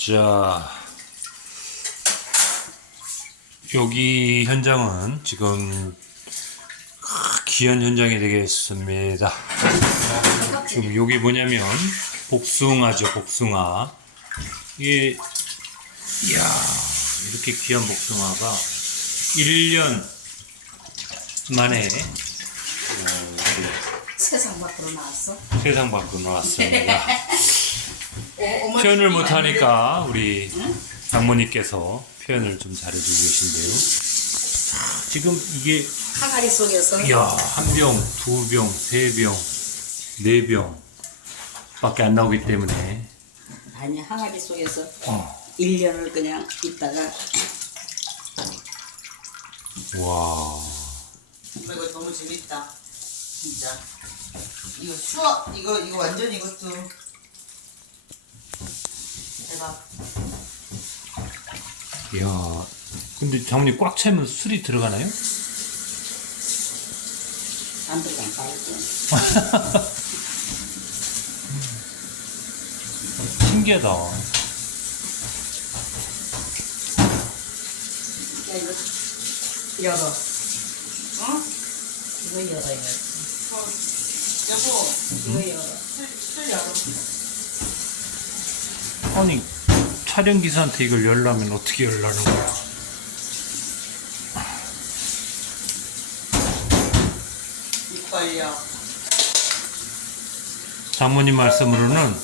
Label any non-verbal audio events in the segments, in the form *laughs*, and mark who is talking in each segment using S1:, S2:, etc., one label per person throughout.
S1: 자, 여기 현장은 지금 아, 귀한 현장이 되겠습니다. 지금 여기 뭐냐면 복숭아죠, 복숭아. 이게 이야 이렇게 귀한 복숭아가 1년 만에 어,
S2: 세상 밖으로 나왔어?
S1: 세상 밖으로 나왔습니다. *laughs*
S2: 어,
S1: 표현을 못하니까 우리 장모님께서 표현을 좀 잘해주고 계신데요. 자, 지금 이게
S2: 항아리 속에서
S1: 이야 한 병, 두 병, 세 병, 네 병밖에 안 나오기 때문에
S2: 아니 항아리 속에서
S1: 어,
S2: 1년을 그냥 있다가
S1: 와
S3: 엄마 이거 너무 재밌다. 진짜. 이거 수업 이거 이거 완전 이것도 대박.
S1: 이야 근데 장모님 꽉 차면 술이 들어가나요?
S2: 안 들어간 말고
S1: 신기하다.
S2: 야 이거 열어 어? 이거 열어 이거
S3: 어, 여보
S2: 이거 열어
S3: 술, 술 열어.
S1: 아니 촬영 기사한테 이걸 열라면 어떻게 열라는 거야?
S3: 이빨려.
S1: 장모님 말씀으로는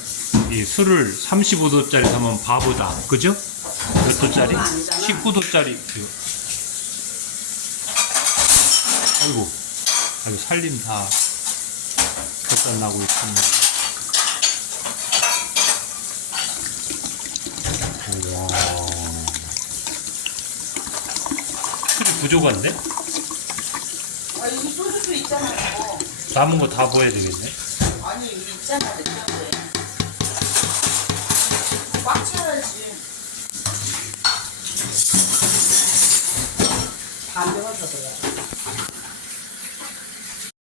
S1: 이 술을 35도짜리 사면 바보다. 그죠? 몇 도짜리?
S2: 바보가 아니잖아.
S1: 19도짜리. 아이고, 아이고 살림 다 결단 나고 있습니다. 부족한데?
S3: 아, 이 소주도 있잖아, 이거.
S1: 남은 거 다 보여야 되겠네. 아니, 이거 있잖아, 냉장고에. 꽉 채워야지. 다 배워서 그래.